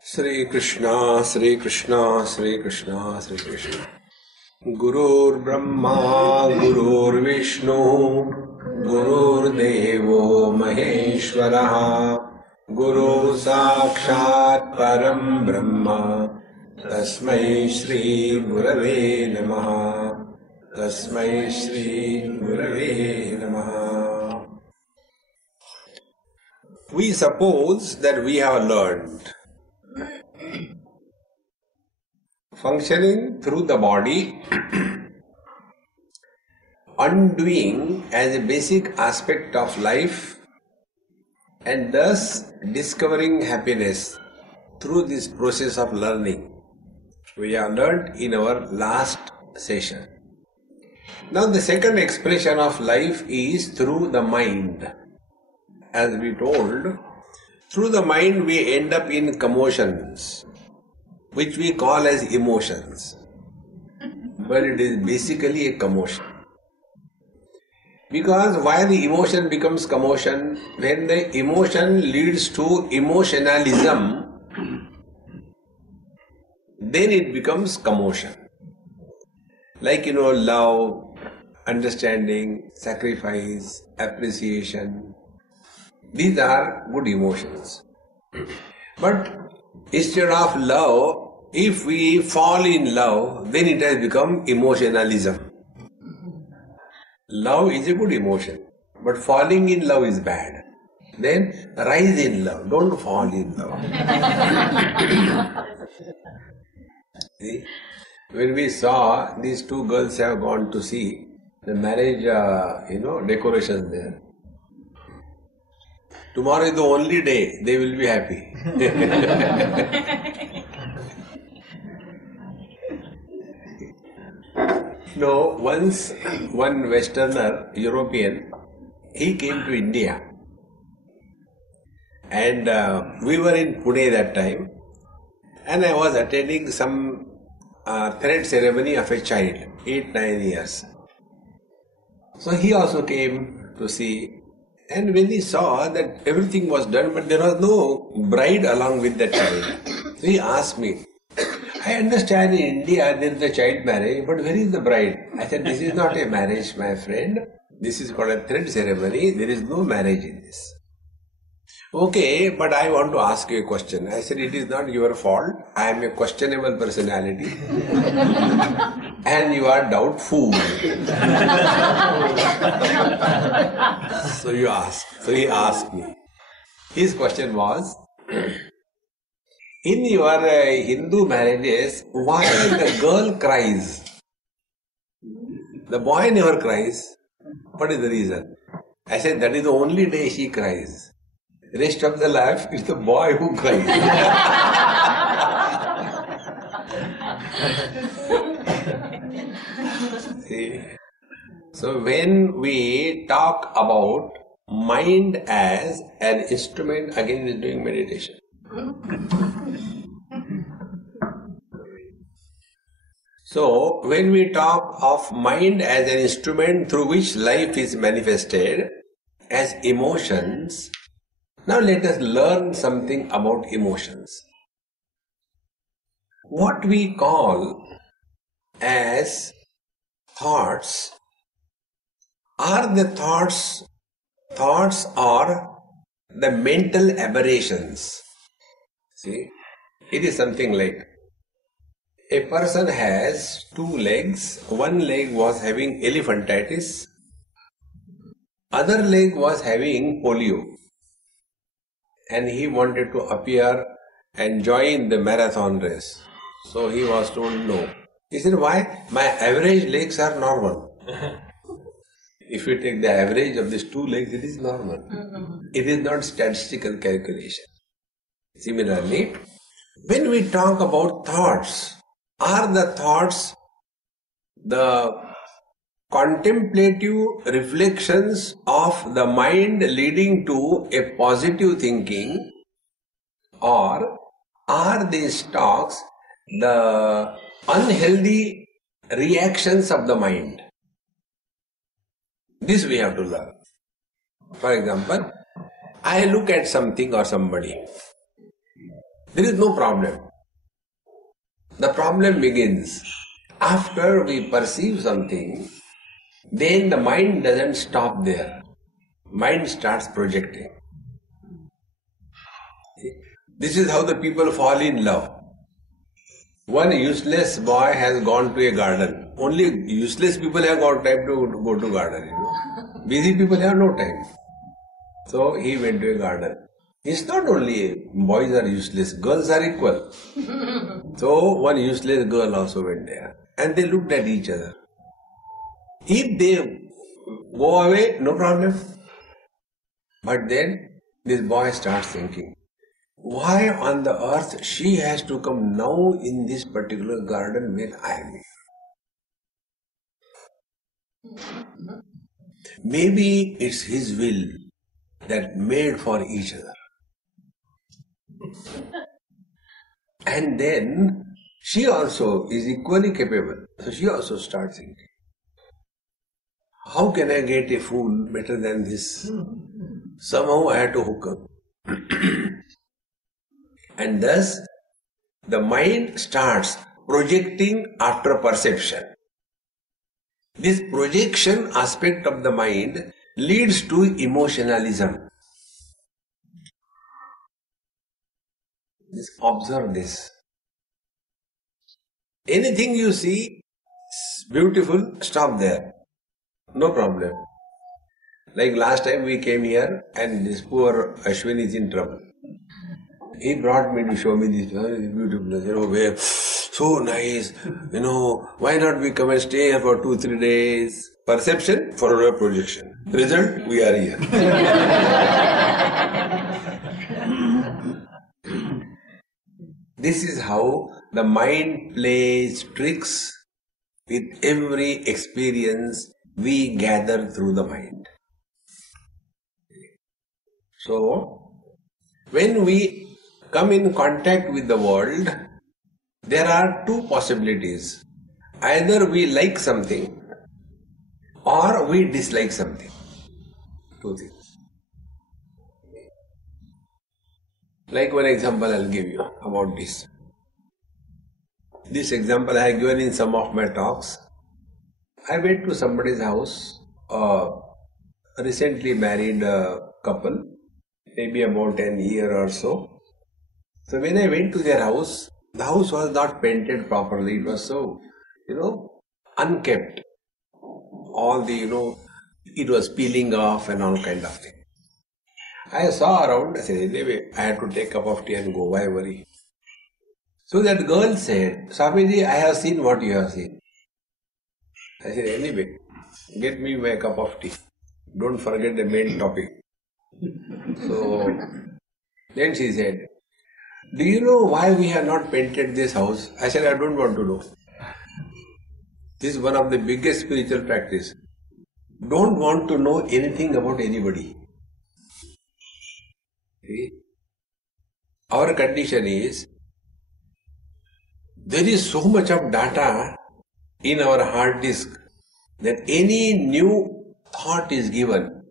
Sri Krishna, Sri Krishna, Sri Krishna, Sri Krishna. Gurur Brahma, Gurur Vishnu, Gurur Devo Maheshwaraha, Guru Sakshat Param Brahma, Tasmai Shri Gurave Namaha, Tasmai Shri Gurave Namaha. We suppose that we have learned functioning through the body, undoing as a basic aspect of life, and thus discovering happiness through this process of learning. We have learned in our last session. Now the second expression of life is through the mind. As we told, through the mind we end up in commotions, which we call as emotions. But it is basically a commotion. Because why the emotion becomes commotion? When the emotion leads to emotionalism, then it becomes commotion. Like love, understanding, sacrifice, appreciation. These are good emotions. But instead of love, if we fall in love, then it has become emotionalism. Love is a good emotion, but falling in love is bad. Then rise in love, don't fall in love. See? When we saw these two girls have gone to see the marriage, decorations there. Tomorrow is the only day they will be happy. Once one Westerner, European, he came to India. And we were in Pune that time. And I was attending some thread ceremony of a child, 8-9 years. So he also came to see. And when he saw that everything was done, but there was no bride along with the child, so he asked me, I understand in India there is a child marriage, but where is the bride? I said, this is not a marriage, my friend. This is called a thread ceremony. There is no marriage in this. Okay, but I want to ask you a question. I said, it is not your fault. I am a questionable personality. And you are doubtful. So he asked me. His question was, in your Hindu marriages, why the girl cries? The boy never cries. What is the reason? I said, that is the only day she cries. The rest of the life, it's the boy who cries. See? So when we talk about mind as an instrument, again is doing meditation. So when we talk of mind as an instrument through which life is manifested as emotions, now let us learn something about emotions. What we call as thoughts are the thoughts are the mental aberrations. See, it is something like a person has 2 legs. One leg was having elephantitis, other leg was having polio, and he wanted to appear and join the marathon race. So he was told no. He said, why? My average legs are normal. If you take the average of these 2 legs, it is normal. It is not statistical calculation. Similarly, when we talk about thoughts, are the thoughts the contemplative reflections of the mind leading to a positive thinking, or are these talks the unhealthy reactions of the mind? This we have to learn. For example, I look at something or somebody. There is no problem. The problem begins after we perceive something, then the mind doesn't stop there. Mind starts projecting. This is how the people fall in love. One useless boy has gone to a garden. Only useless people have got time to go to garden. Busy people have no time. So he went to a garden. It's not only boys are useless, girls are equal. So one useless girl also went there. And they looked at each other. If they go away, no problem. But then this boy starts thinking, why on the earth she has to come now in this particular garden when I am here? Maybe it's his will that made for each other. And then she also is equally capable. So she also starts thinking, how can I get a fool better than this? Somehow I have to hook up. And thus the mind starts projecting after perception. This projection aspect of the mind leads to emotionalism. Observe this. Anything you see beautiful, stop there. No problem. Like last time we came here and this poor Ashwin is in trouble. He brought me to show me this beautiful, where so nice, why not we come and stay here for 2-3 days? Perception, forward projection. Result, we are here. This is how the mind plays tricks with every experience we gather through the mind. So, when we come in contact with the world, there are two possibilities. Either we like something or we dislike something. Two things. Like one example I'll give you about this. This example I have given in some of my talks. I went to somebody's house, a recently married couple, maybe about a year or so. So when I went to their house, the house was not painted properly. It was so, unkept. All the, it was peeling off and all kind of thing. I saw around, I said, anyway, I had to take a cup of tea and go, why worry? So that girl said, Swamiji, I have seen what you have seen. I said, anyway, get me my cup of tea. Don't forget the main topic. So, then she said, do you know why we have not painted this house? I said, I don't want to know. This is one of the biggest spiritual practice. Don't want to know anything about anybody. See? Our condition is, there is so much of data in our hard disk that any new thought is given,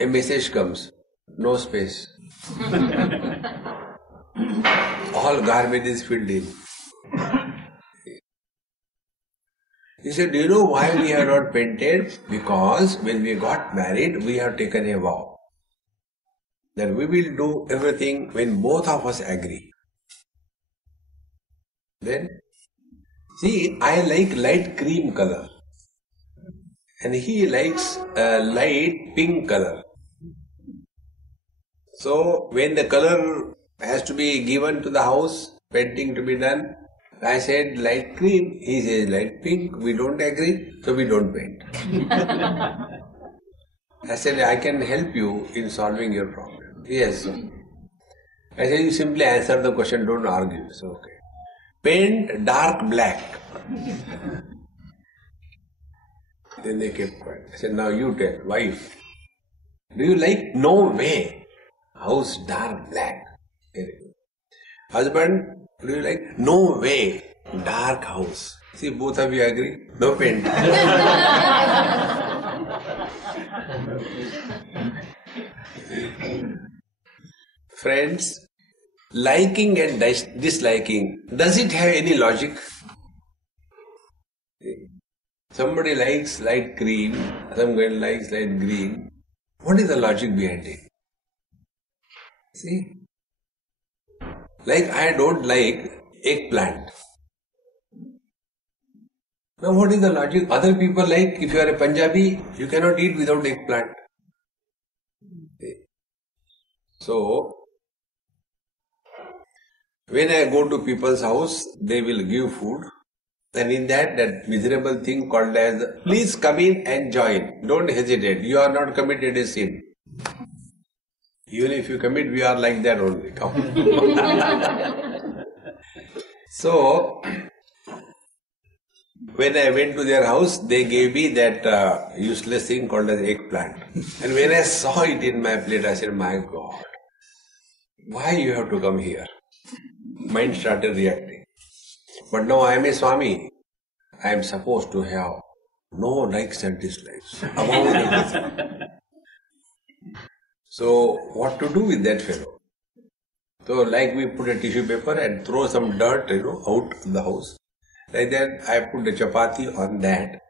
a message comes, no space. All garbage is filled in. He said, do you know why we have not painted? Because when we got married, we have taken a vow that we will do everything when both of us agree. Then, see, I like light cream color and he likes light pink color. So, when the color has to be given to the house, painting to be done, I said light cream, he says light pink, we don't agree, so we don't paint. I said, I can help you in solving your problem. Yes. I said, you simply answer the question, don't argue. So, okay. Paint dark black. Then they kept quiet. I said, now you tell, wife, do you like? No way. House dark black. Very good. Husband, do you like? No way. Dark house. See, both of you agree? No paint. Friends, liking and disliking, does it have any logic? Somebody likes light green, somebody likes light green. What is the logic behind it? See? Like I don't like eggplant. Now what is the logic? Other people like, if you are a Punjabi, you cannot eat without eggplant. So, when I go to people's house, they will give food. And in that miserable thing called as, please come in and join. Don't hesitate. You are not committed a sin. Even if you commit, we are like that only. Come. So, when I went to their house, they gave me that useless thing called as eggplant. And when I saw it in my plate, I said, my God, why you have to come here? Mind started reacting. But now I am a Swami. I am supposed to have no likes and dislikes about everything. So, what to do with that fellow? So, like we put a tissue paper and throw some dirt, out of the house. Like that, I put the chapati on that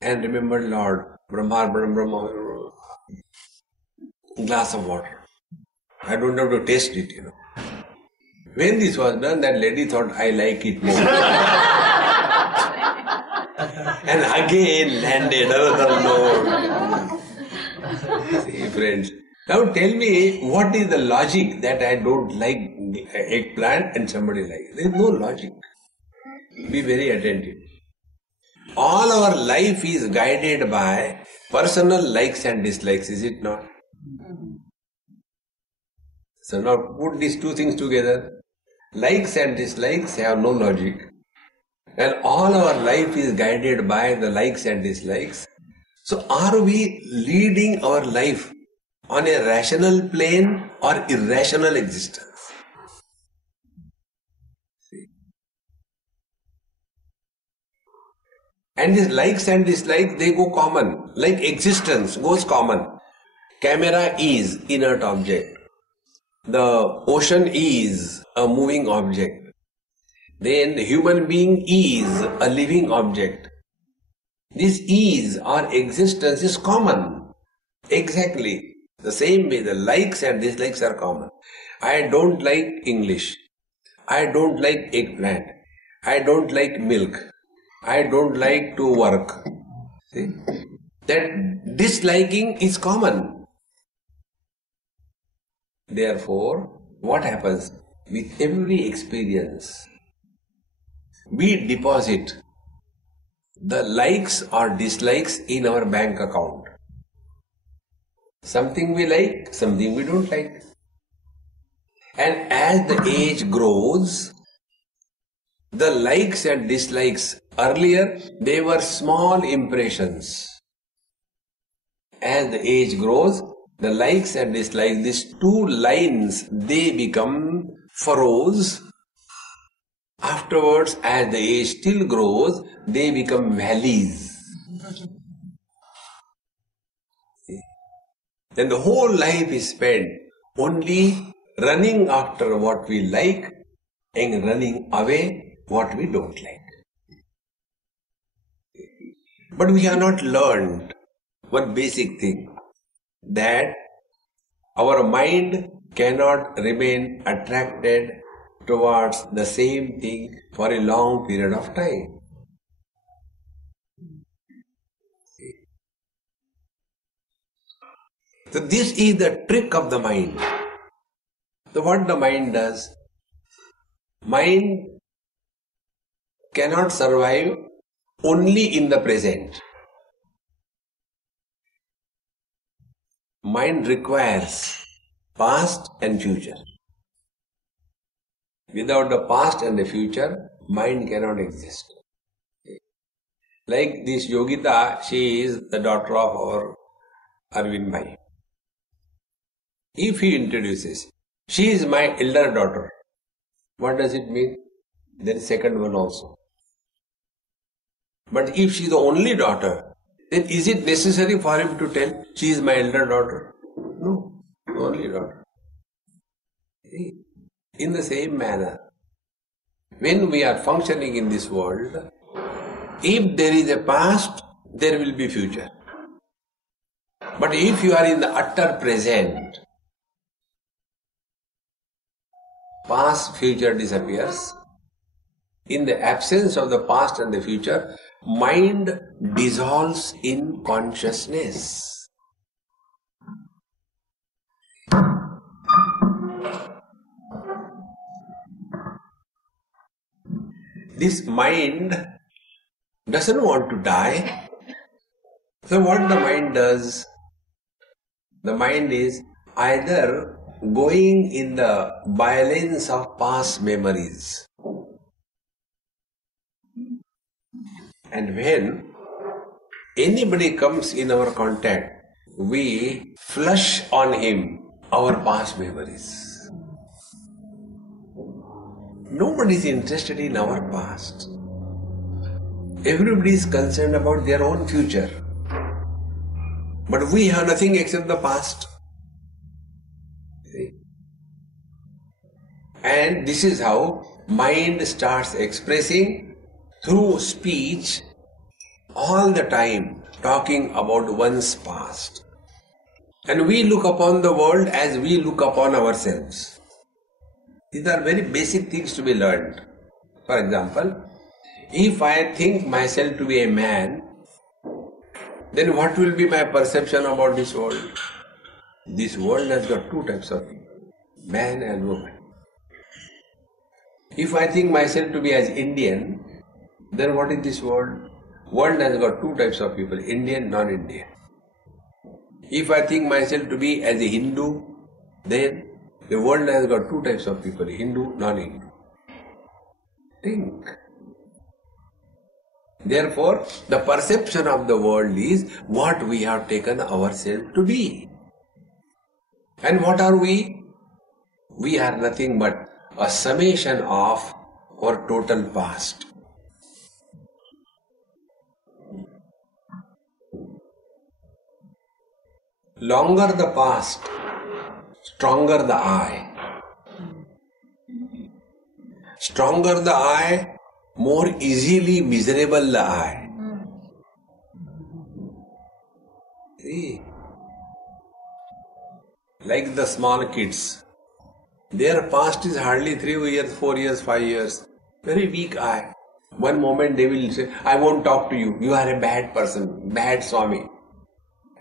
and remembered Lord, Brahma, glass of water. I don't have to taste it, When this was done, that lady thought, I like it more. And again landed another Lord. See, friends. Now tell me, what is the logic that I don't like eggplant and somebody likes? There is no logic. Be very attentive. All our life is guided by personal likes and dislikes, is it not? So now put these two things together. Likes and dislikes have no logic. And all our life is guided by the likes and dislikes. So are we leading our life on a rational plane or irrational existence? And these likes and dislikes, they go common. Like existence goes common. Camera is inert object. The ocean is a moving object. Then human being is a living object. This is or existence is common. Exactly. The same way the likes and dislikes are common. I don't like English. I don't like eggplant. I don't like milk. I don't like to work. See? That disliking is common. Therefore, what happens? With every experience, we deposit the likes or dislikes in our bank account. Something we like, something we don't like. And as the age grows, the likes and dislikes, earlier they were small impressions. As the age grows, the likes and dislikes, these two lines, they become furrows. Afterwards, as the age still grows, they become valleys. Then the whole life is spent only running after what we like and running away what we don't like. But we have not learned one basic thing, that our mind cannot remain attracted towards the same thing for a long period of time. So this is the trick of the mind. So what the mind does? Mind cannot survive only in the present. Mind requires past and future. Without the past and the future, mind cannot exist. Like this Yogita, she is the daughter of our Arvind Bhai. If he introduces, she is my elder daughter, what does it mean? There is second one also. But if she is the only daughter, then is it necessary for him to tell she is my elder daughter? No, only daughter. In the same manner, when we are functioning in this world, if there is a past, there will be future. But if you are in the utter present, past, future disappears. In the absence of the past and the future, mind dissolves in consciousness. This mind doesn't want to die. So what the mind does? The mind is either going in the violence of past memories. And when anybody comes in our contact, we flush on him our past memories. Nobody is interested in our past. Everybody is concerned about their own future. But we have nothing except the past. See? And this is how mind starts expressing through speech all the time, talking about one's past. And we look upon the world as we look upon ourselves. These are very basic things to be learned. For example, if I think myself to be a man, then what will be my perception about this world? This world has got two types of people, man and woman. If I think myself to be as Indian, then what is this world? World has got two types of people, Indian, non-Indian. If I think myself to be as a Hindu, then the world has got two types of people, Hindu, non-Hindu. Think. Therefore, the perception of the world is what we have taken ourselves to be. And what are we? We are nothing but a summation of our total past. Longer the past, stronger the I. Stronger the I, more easily miserable the I. See? Like the small kids. Their past is hardly 3 years, 4 years, 5 years. Very weak I. One moment they will say, I won't talk to you. You are a bad person, bad Swami.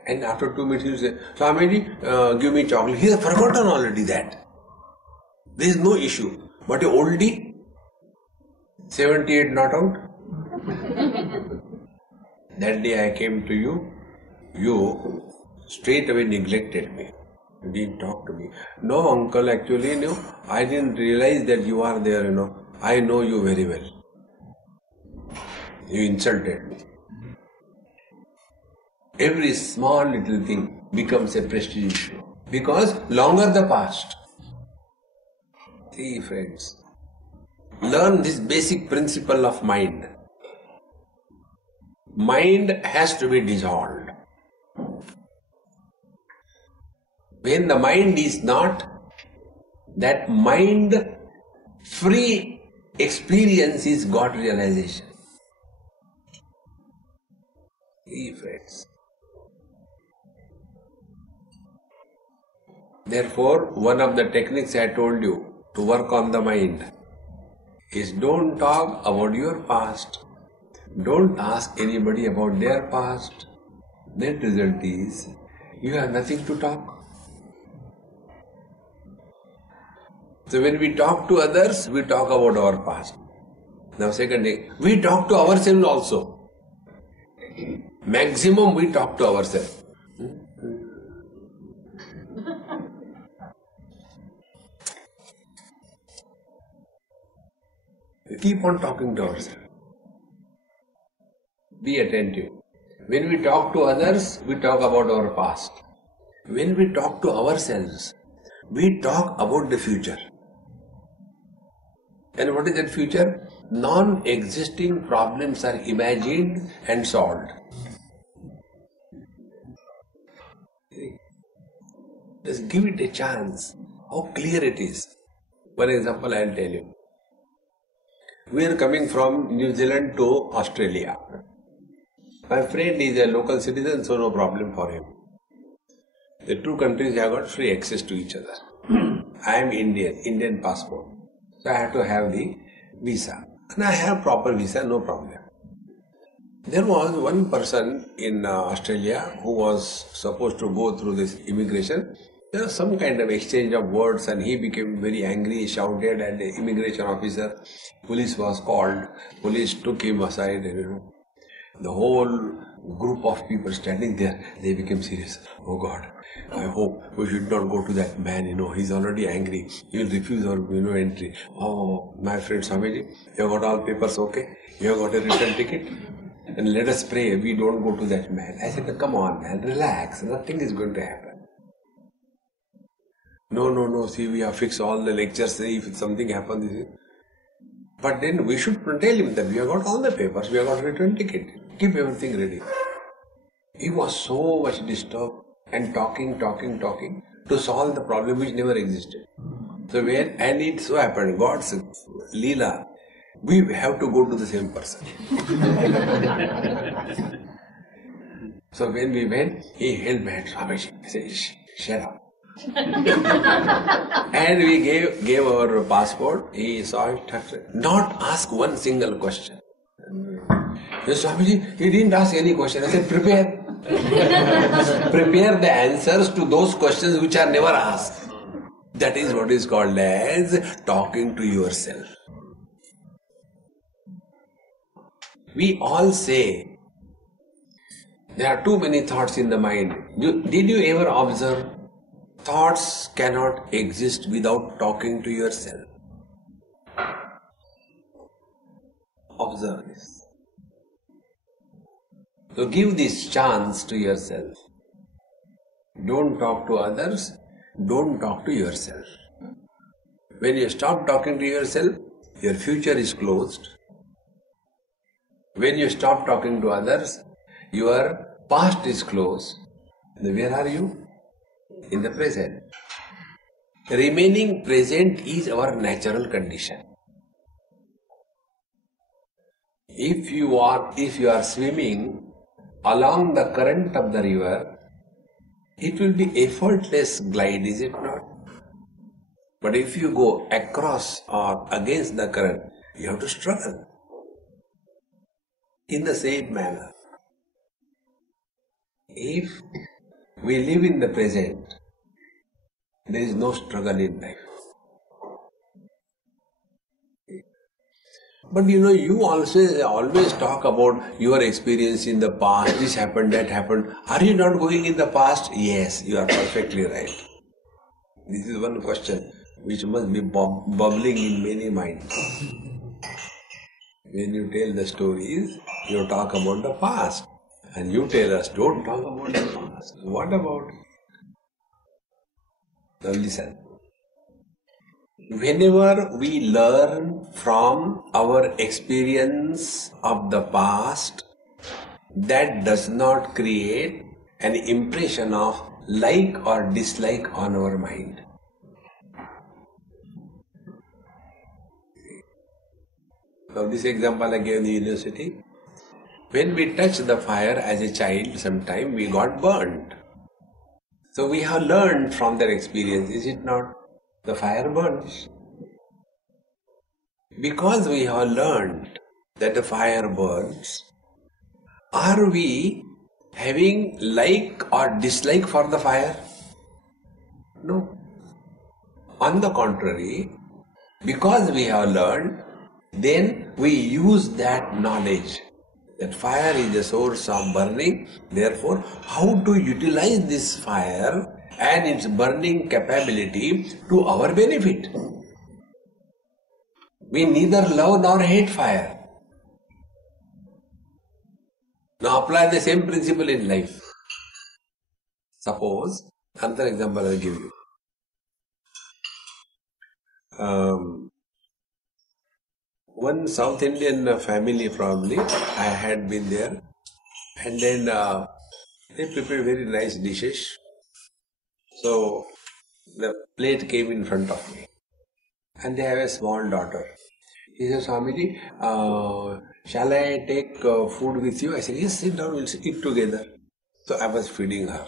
And after 2 minutes you say, Swamiji, give me chocolate. He has forgotten already that. There is no issue. But a oldie, 78 not out. That day I came to you, you straight away neglected me. You didn't talk to me. No, uncle, actually, no, I didn't realize that you are there, I know you very well. You insulted me. Every small little thing becomes a prestige issue. Because longer the past. See, friends, learn this basic principle of mind. Mind has to be dissolved. When the mind is not, that mind-free experience is God realization. See, friends. Therefore, one of the techniques I told you to work on the mind is don't talk about your past. Don't ask anybody about their past. Net result is you have nothing to talk. So when we talk to others, we talk about our past. Now second thing, we talk to ourselves also. Maximum we talk to ourselves. We keep on talking to ourselves. Be attentive. When we talk to others, we talk about our past. When we talk to ourselves, we talk about the future. And what is that future? Non-existing problems are imagined and solved. Just give it a chance. How clear it is. One example I'll tell you. We are coming from New Zealand to Australia. My friend is a local citizen, so no problem for him. The two countries have got free access to each other. I am Indian passport. So I have to have the visa. And I have proper visa, no problem. There was one person in Australia who was supposed to go through this immigration. There was some kind of exchange of words and he became very angry, shouted at the immigration officer. Police was called. Police took him aside and the whole group of people standing there, they became serious. Oh God, I hope we should not go to that man, he's already angry. He will refuse our, entry. Oh, my friend Swamiji, you have got all papers okay? You have got a return ticket? And let us pray we don't go to that man. I said, come on man, relax, nothing is going to happen. No, see, we have fixed all the lectures, if something happens. But then we should tell him that we have got all the papers, we have got a return ticket. Keep everything ready. He was so much disturbed and talking to solve the problem which never existed. And it so happened, God's Leela, we have to go to the same person. So when we went, he held my hand, Swamiji. I said, shut up. And we gave our passport. He saw it, not ask one single question. Yes, Swamiji, he didn't ask any question. I said, prepare. Prepare the answers to those questions which are never asked. That is what is called as talking to yourself. We all say, there are too many thoughts in the mind. Did you ever observe? Thoughts cannot exist without talking to yourself. Observe this. So give this chance to yourself. Don't talk to others. Don't talk to yourself. When you stop talking to yourself, your future is closed. When you stop talking to others, your past is closed. And where are you? In the present. Remaining present is our natural condition. If you are swimming along the current of the river, it will be effortless glide, is it not? But if you go across or against the current, you have to struggle. In the same manner, if we live in the present, there is no struggle in life. But you also always talk about your experience in the past, this happened, that happened. Are you not going in the past? Yes, you are perfectly right. This is one question which must be bubbling in many minds. When you tell the stories, you talk about the past. And you tell us, don't talk about the past. What about? Now listen. Whenever we learn from our experience of the past, that does not create an impression of like or dislike on our mind. Now this example I gave in the university. When we touched the fire as a child, sometime we got burnt. So we have learned from their experience, is it not? The fire burns. Because we have learned that the fire burns, are we having like or dislike for the fire? No. On the contrary, because we have learned, then we use that knowledge. That fire is the source of burning. Therefore, how to utilize this fire and its burning capability to our benefit. We neither love nor hate fire. Now apply the same principle in life. Suppose, another example I will give you. One South Indian family probably, I had been there, and then they prepared very nice dishes. So the plate came in front of me. and they have a small daughter. He said, Swamiji, shall I take food with you? I said, yes, sit down, we'll eat together. So I was feeding her.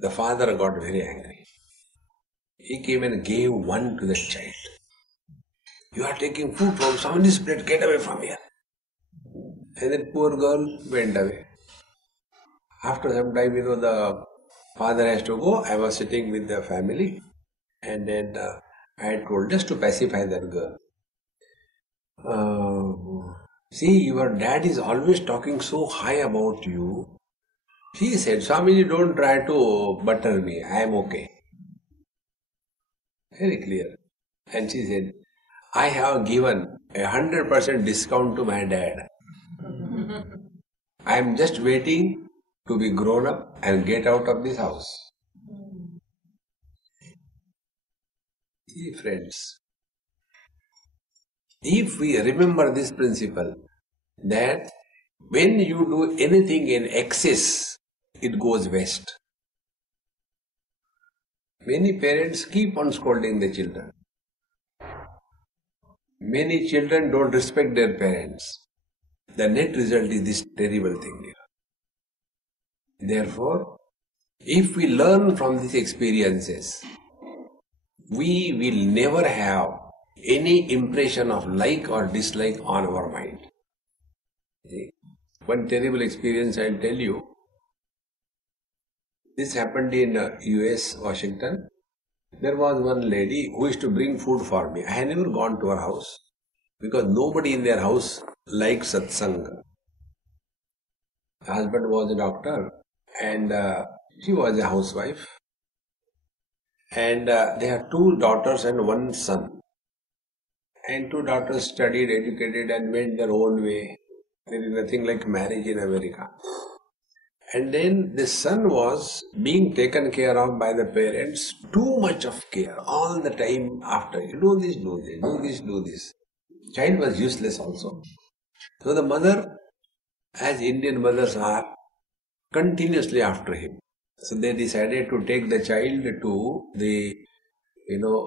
The father got very angry. He came and gave one to the child. You are taking food from somebody's plate, get away from here. And that poor girl went away. After some time, the father has to go. I was sitting with the family, and then I had told, just to pacify that girl, see, your dad is always talking so high about you. She said, Swamiji, don't try to butter me. I am okay. Very clear. And she said, I have given 100% discount to my dad. I am just waiting to be grown up and get out of this house. See, friends, if we remember this principle, that when you do anything in excess, it goes waste. Many parents keep on scolding the children. Many children don't respect their parents. The net result is this terrible thing. Therefore, if we learn from these experiences, we will never have any impression of like or dislike on our mind. One terrible experience I'll tell you. This happened in US, Washington. There was one lady who used to bring food for me. I had never gone to her house because nobody in their house likes satsang. The husband was a doctor and she was a housewife. And they had 2 daughters and 1 son. And 2 daughters studied, educated and went their own way. There is nothing like marriage in America. And then the son was being taken care of by the parents, too much of care, all the time after. You do this, do this, do this, do this. Child was useless also. So the mother, as Indian mothers are, continuously after him. So they decided to take the child to the,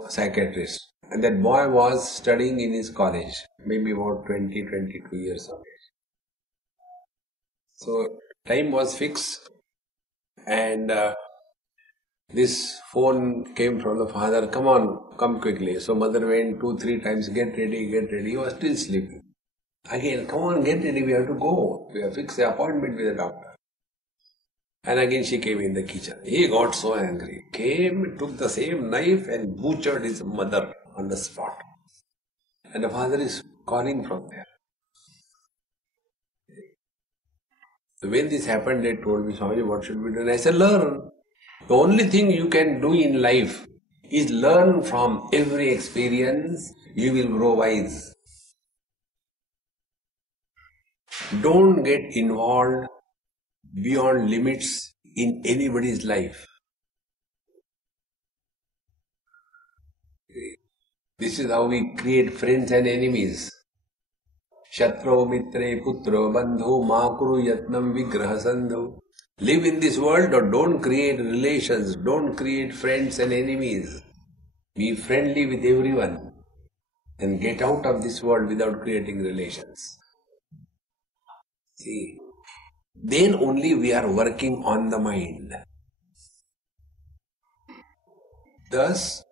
psychiatrist. And that boy was studying in his college, maybe about 20, 22 years of age. So time was fixed and this phone came from the father, come on, come quickly. So mother went 2, 3 times, get ready, get ready. He was still sleeping. Again, come on, get ready, we have to go. We have fixed the appointment with the doctor. And again she came in the kitchen. He got so angry. Came, took the same knife and butchered his mother on the spot. And the father is calling from there. So when this happened, they told me, Swami, what should we do? And I said, learn. The only thing you can do in life is learn from every experience. You will grow wise. Don't get involved beyond limits in anybody's life. This is how we create friends and enemies. Shatro mitre putro bandhu makuru yatnam vigraha sandhu. Live in this world or don't create relations, don't create friends and enemies. Be friendly with everyone and get out of this world without creating relations. See, then only we are working on the mind. Thus,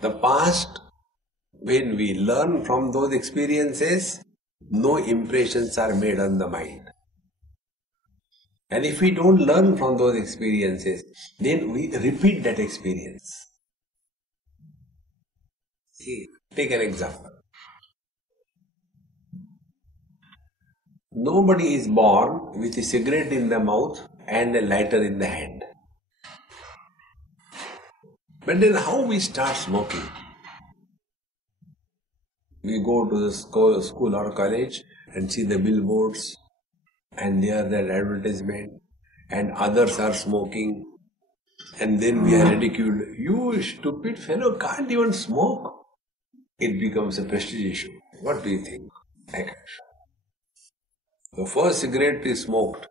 the past, when we learn from those experiences, no impressions are made on the mind. And if we don't learn from those experiences, then we repeat that experience. See, take an example. Nobody is born with a cigarette in the mouth and a lighter in the hand. But then how we start smoking? We go to the school or college and see the billboards and there that advertisement and others are smoking and then we are ridiculed. You stupid fellow can't even smoke. It becomes a prestige issue. What do you think? The first cigarette is smoked.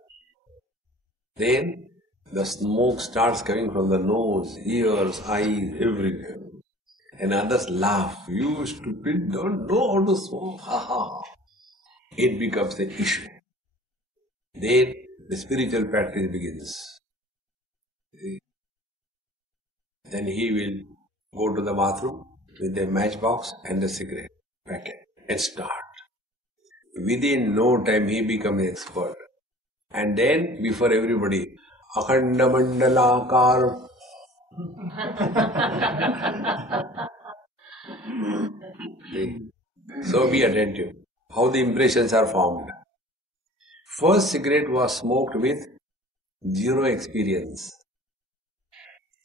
Then the smoke starts coming from the nose, ears, eyes, everywhere. and others laugh. You stupid, don't know how to smoke. Ha ha. It becomes the issue. Then the spiritual practice begins. Then he will go to the bathroom with a matchbox and a cigarette packet and start. Within no time he becomes an expert. And then before everybody, Akhanda Mandalakar. So be attentive. How the impressions are formed. First cigarette was smoked with zero experience.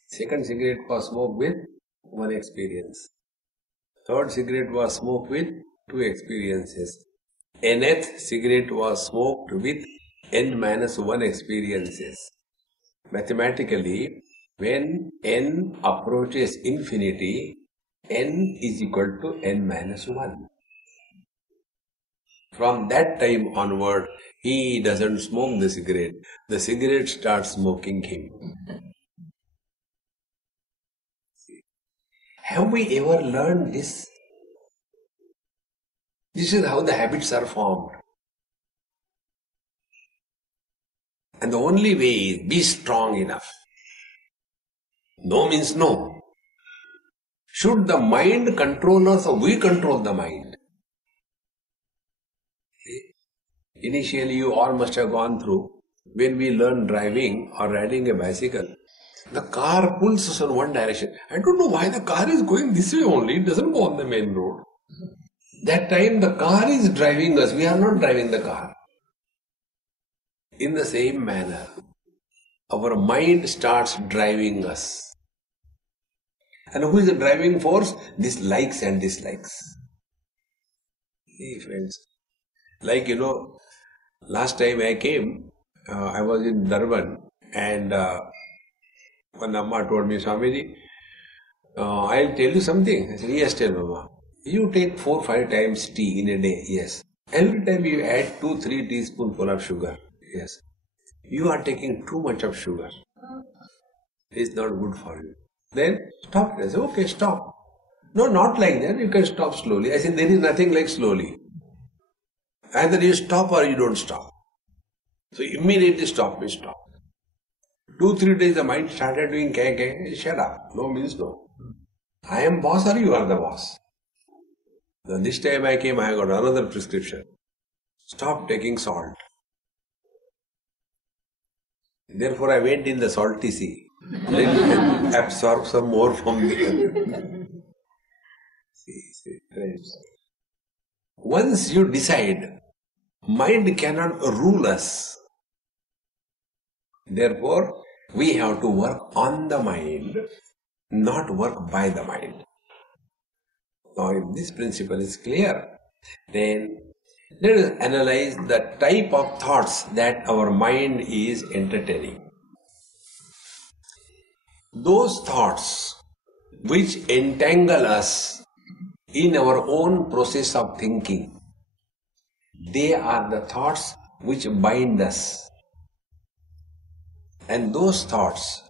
Second cigarette was smoked with one experience. Third cigarette was smoked with two experiences. Nth cigarette was smoked with n-1 experiences. Mathematically, when n approaches infinity, n is equal to n-1. From that time onward, he doesn't smoke the cigarette starts smoking him. Have we ever learned this? This is how the habits are formed. And the only way is be strong enough. No means no. Should the mind control us or we control the mind? Initially you all must have gone through when we learn driving or riding a bicycle. The car pulls us in one direction. I don't know why the car is going this way only. It doesn't go on the main road. That time the car is driving us. We are not driving the car. In the same manner, our mind starts driving us. And who is the driving force? These likes and dislikes. See, friends. Like, last time I came, I was in Durban and one Amma told me, Swamiji, I'll tell you something. I said, yes, tell Mama. You take 4-5 times tea in a day. Yes. Every time you add 2-3 teaspoonful of sugar. Yes. You are taking too much of sugar. It's not good for you. Then stop. I said, okay, stop. No, not like that. You can stop slowly. I said, there is nothing like slowly. Either you stop or you don't stop. So immediately stop means stop. 2-3 days the mind started doing keh. Shut up. No means no. I am boss or you are the boss. Then this time I came, I got another prescription. Stop taking salt. Therefore I went in the salty sea. Let absorb some more from there. See, friends. Once you decide, mind cannot rule us. Therefore, we have to work on the mind, not work by the mind. Now, if this principle is clear, then let us analyze the type of thoughts that our mind is entertaining. Those thoughts which entangle us in our own process of thinking, they are the thoughts which bind us. And those thoughts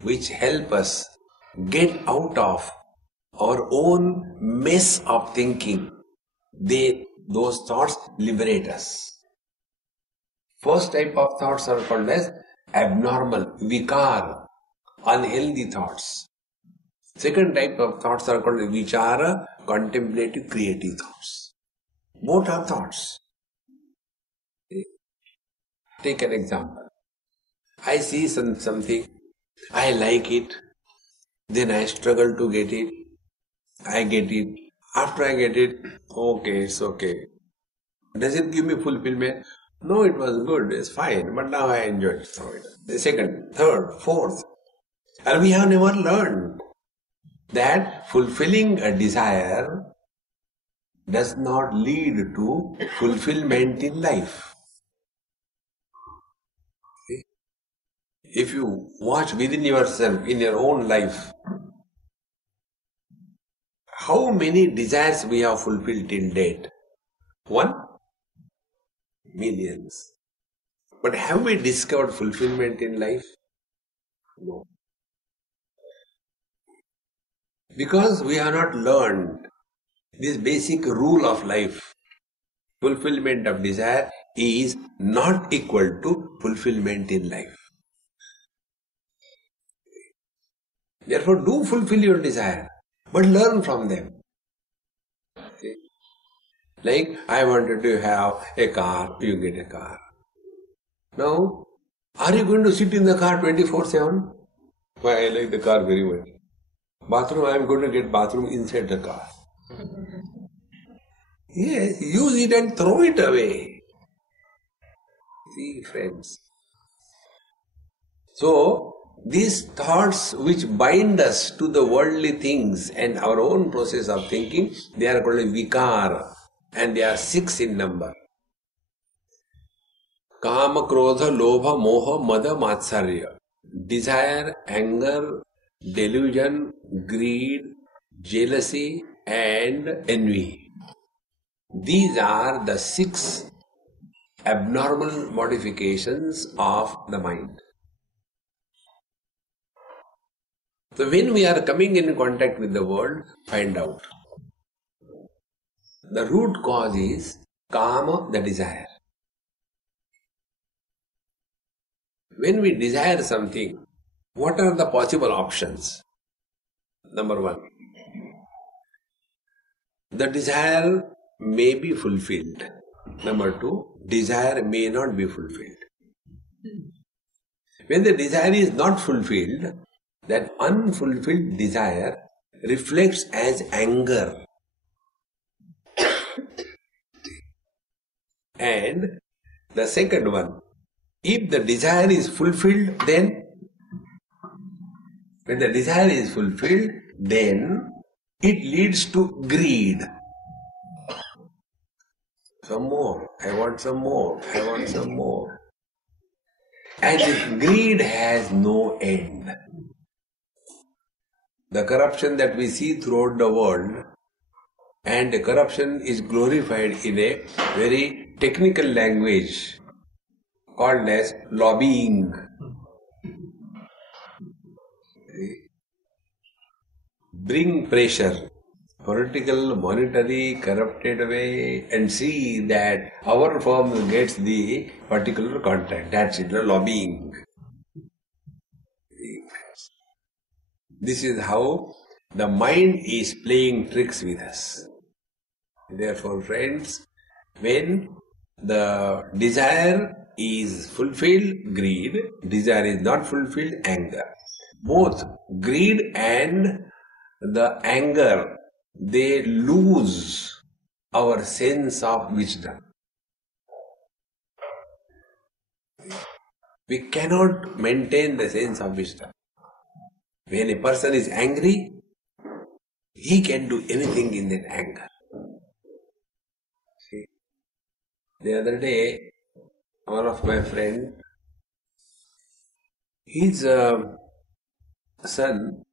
which help us get out of our own mess of thinking, those thoughts liberate us. First type of thoughts are called as abnormal, vikar, unhealthy thoughts. Second type of thoughts are called vichara, contemplative, creative thoughts. Both are thoughts. Take an example. I see something, I like it, then I struggle to get it, I get it. After I get it, okay, it's okay. Does it give me fulfillment? No, it was good, it's fine, but now I enjoy it. The second, third, fourth. And we have never learned that fulfilling a desire does not lead to fulfillment in life. If you watch within yourself, in your own life, how many desires we have fulfilled till date? 1 million. But have we discovered fulfillment in life? No. Because we have not learned this basic rule of life. Fulfillment of desire is not equal to fulfillment in life. Therefore, do fulfill your desire, but learn from them. Okay. Like, I wanted to have a car, you get a car. Now, are you going to sit in the car 24/7? Why, I like the car very much. Bathroom, I am going to get bathroom inside the car. Yes, use it and throw it away. See, friends. So, these thoughts which bind us to the worldly things and our own process of thinking, they are called vikar, and they are 6 in number. Kama, Krodha, Lobha, Moha, Mada, Matsarya. Desire, anger, delusion, greed, jealousy and envy. These are the 6 abnormal modifications of the mind. So when we are coming in contact with the world, find out. The root cause is kama, the desire. When we desire something, what are the possible options? Number 1, the desire may be fulfilled. Number 2, desire may not be fulfilled. When the desire is not fulfilled, that unfulfilled desire reflects as anger. And the second one, if the desire is fulfilled, then when the desire is fulfilled, then it leads to greed. Some more, I want some more, I want some more. And this greed has no end. The corruption that we see throughout the world, and the corruption is glorified in a very technical language called as lobbying. Bring pressure, political, monetary, corrupted way, and see that our firm gets the particular contract. That's it, the lobbying. This is how the mind is playing tricks with us. Therefore, friends, when the desire is fulfilled, greed; desire is not fulfilled, anger. Both greed and the anger, they lose our sense of wisdom. We cannot maintain the sense of wisdom. When a person is angry, he can do anything in that anger. See, the other day, one of my friends, his son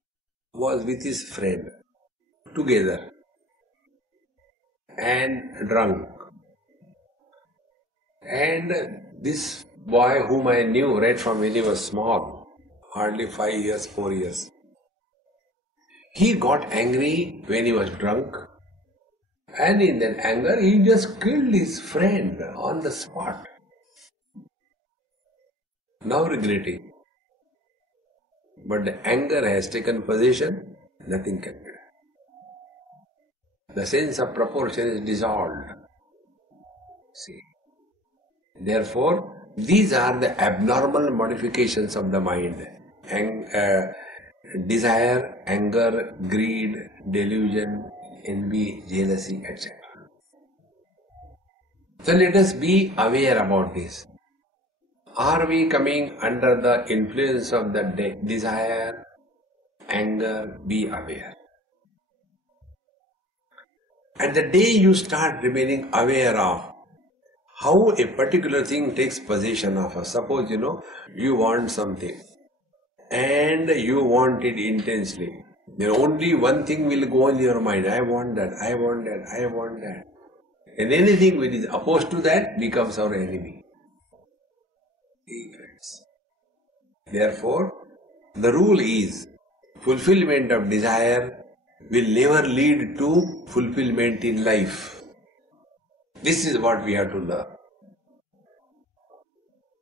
was with his friend together and drunk. And this boy whom I knew right from when he was small, hardly 5 years, 4 years, he got angry when he was drunk, and in that anger he just killed his friend on the spot. Now regretting. But the anger has taken possession, nothing can be done. The sense of proportion is dissolved. See. Therefore, these are the abnormal modifications of the mind. Desire, anger, greed, delusion, envy, jealousy, etc. So let us be aware about this. Are we coming under the influence of the desire, anger? Be aware. And the day you start remaining aware of how a particular thing takes possession of us. Suppose, you want something and you want it intensely. Then only one thing will go in your mind. I want that, I want that, I want that. And anything which is opposed to that becomes our enemy. Therefore, the rule is fulfillment of desire will never lead to fulfillment in life. This is what we have to learn.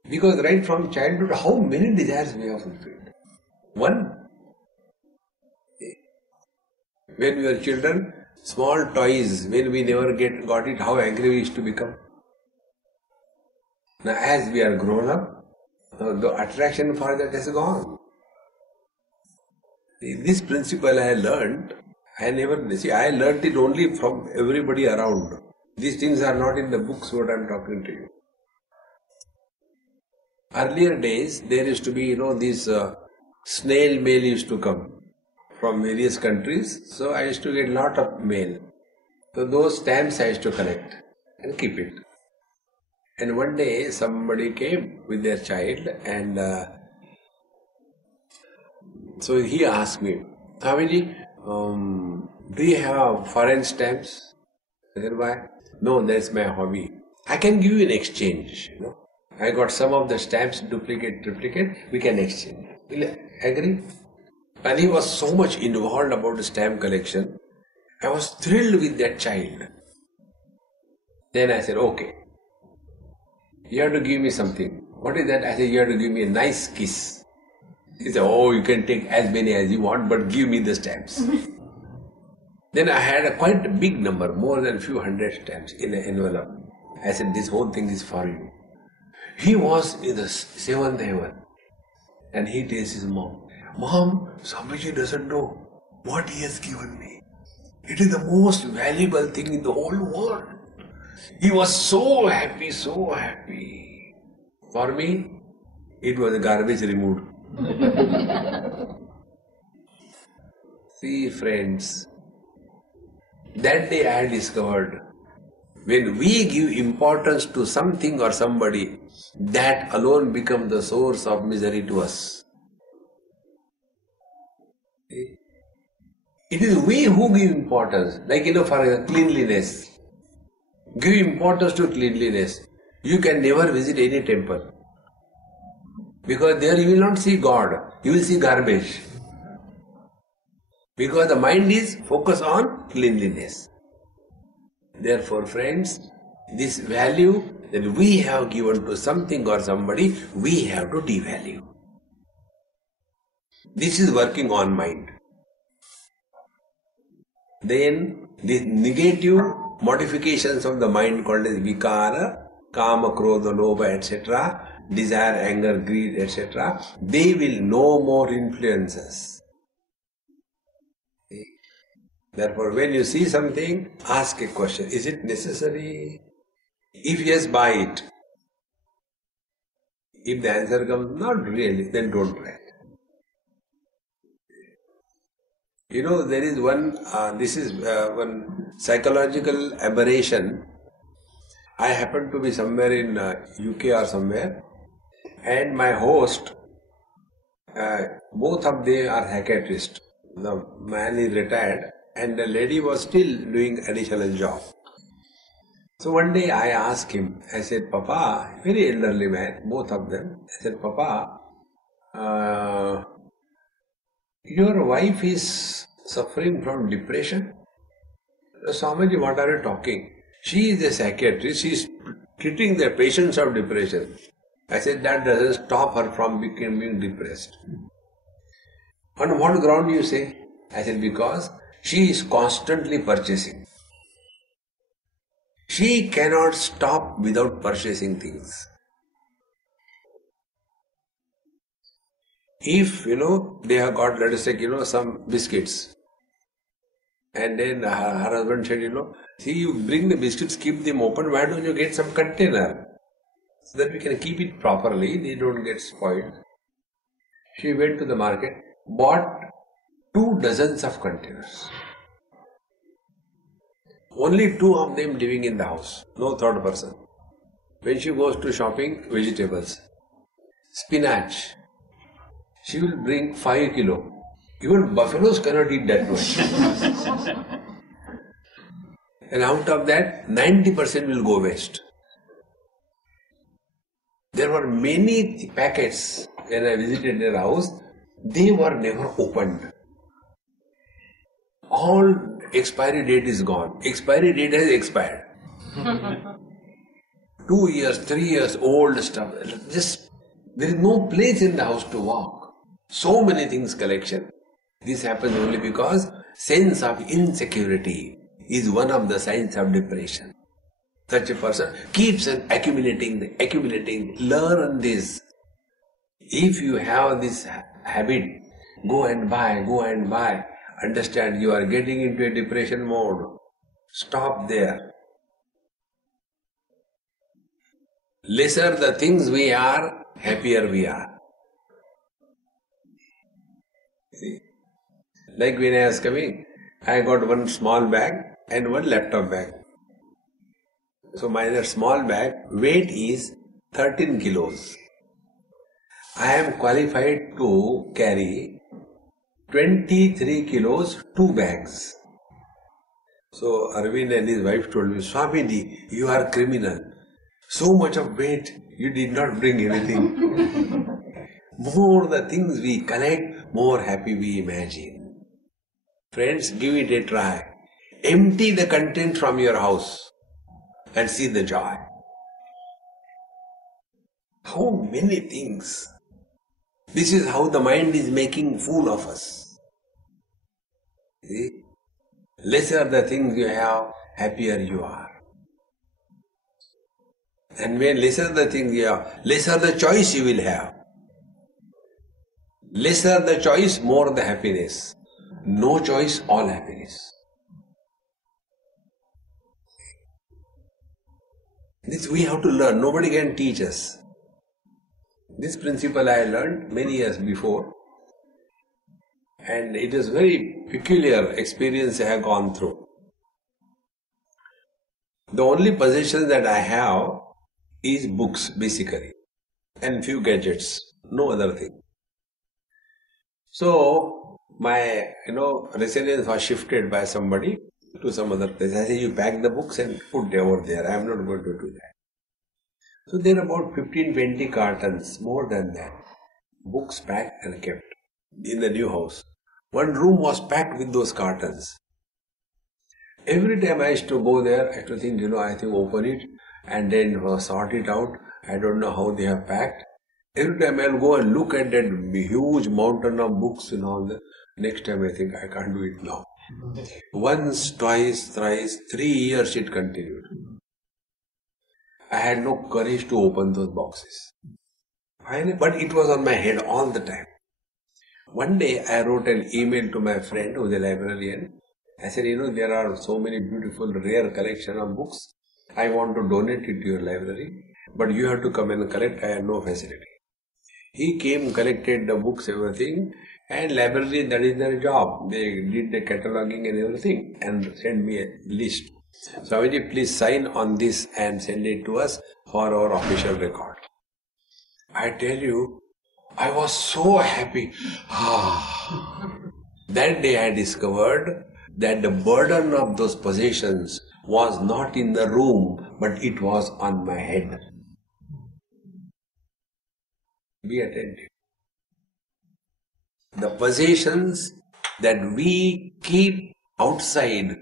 Because right from childhood, how many desires we have fulfilled? One. When we were children, small toys, when we never got it, how angry we used to become. Now as we are grown up, the attraction for that has gone. This principle I learned, I learned it only from everybody around. These things are not in the books what I am talking to you. Earlier days, there used to be, these snail mail used to come from various countries. So I used to get lot of mail. So those stamps I used to collect and keep it. And one day somebody came with their child and so he asked me, Swamiji, do you have foreign stamps? I said, why? No, that's my hobby. I can give you in exchange. I got some of the stamps, duplicate, triplicate, we can exchange. Will you agree? And he was so much involved about the stamp collection. I was thrilled with that child. Then I said, okay, you have to give me something. What is that? I said, you have to give me a nice kiss. He said, oh, you can take as many as you want, but give me the stamps. Then I had a quite big number, more than a few hundred stamps in an envelope. I said, this whole thing is for you. He was in the seventh heaven. And he tells his mom, Mom, Swamiji doesn't know what he has given me. It is the most valuable thing in the whole world. He was so happy, so happy. For me, it was a garbage removed. See, friends, that day I discovered, when we give importance to something or somebody, that alone becomes the source of misery to us. It is we who give importance. Like, for cleanliness. Give importance to cleanliness. You can never visit any temple. Because there you will not see God. You will see garbage. Because the mind is focused on cleanliness. Therefore, friends, this value that we have given to something or somebody, we have to devalue. This is working on mind. Then, the negative modifications of the mind called as vikara, kama, krodha, lobha, etc., desire, anger, greed, etc., they will no more influence us. Therefore, when you see something, ask a question. Is it necessary? If yes, buy it. If the answer comes, not really, then don't buy it. There is one psychological aberration. I happen to be somewhere in UK or somewhere, and my host, both of them are psychiatrists. The man is retired and the lady was still doing additional job. So one day I asked him, I said, Papa, very elderly man, both of them. I said, Papa, your wife is suffering from depression? Swamiji, what are you talking? She is a psychiatrist, she is treating the patients of depression. I said, that doesn't stop her from becoming depressed. On what ground you say? I said, because she is constantly purchasing. She cannot stop without purchasing things. If, they have got, let us say, some biscuits. And then her husband said, see, you bring the biscuits, keep them open, why don't you get some container? So that we can keep it properly, they don't get spoiled. She went to the market, bought 2 dozens of containers. Only 2 of them living in the house, no third person. When she goes to shopping, vegetables, spinach, she will bring 5 kilo. Even buffaloes cannot eat that much. And out of that, 90% will go waste. There were many packets when I visited their house, they were never opened. All expiry date is gone. Expiry date has expired. 2 years, 3 years old stuff. Just there is no place in the house to walk. So many things collection. This happens only because sense of insecurity is one of the signs of depression. Such a person keeps on accumulating. Learn this. If you have this habit, go and buy. Understand you are getting into a depression mode. Stop there. Lesser the things we are, happier we are. See? Like when I was coming, I got one small bag and one laptop bag. So my small bag weight is 13 kilos. I am qualified to carry 23 kilos, 2 bags. So Arvind and his wife told me, Swami, you are criminal. So much of weight, you did not bring anything. More the things we collect, more happy we imagine. Friends, give it a try. Empty the content from your house and see the joy. How many things. This is how the mind is making fool of us. See? Lesser the things you have, happier you are. And when lesser the things you have, lesser the choice you will have. Lesser the choice, more the happiness. No choice, all happiness. This we have to learn. Nobody can teach us. This principle I learned many years before. And it is very peculiar experience I have gone through. The only possession that I have is books basically and few gadgets, no other thing. So my residence was shifted by somebody to some other place. I said, you pack the books and put them over there. I am not going to do that. So there are about 15-20 cartons, more than that. Books packed and kept in the new house. One room was packed with those cartons. Every time I used to go there, I used to think, I think open it and then sort it out. I don't know how they have packed. Every time I'll go and look at that huge mountain of books and all that. Next time I think I can't do it now. Once, twice, thrice, 3 years it continued. I had no courage to open those boxes. But it was on my head all the time. One day I wrote an email to my friend who is a librarian. I said, there are so many beautiful, rare collection of books. I want to donate it to your library, but you have to come and collect. I have no facility. He came, collected the books, everything, and library, that is their job. They did the cataloging and everything and sent me a list. Swamiji, please sign on this and send it to us for our official record. I tell you, I was so happy. That day I discovered that the burden of those possessions was not in the room, but it was on my head. Be attentive. The possessions that we keep outside,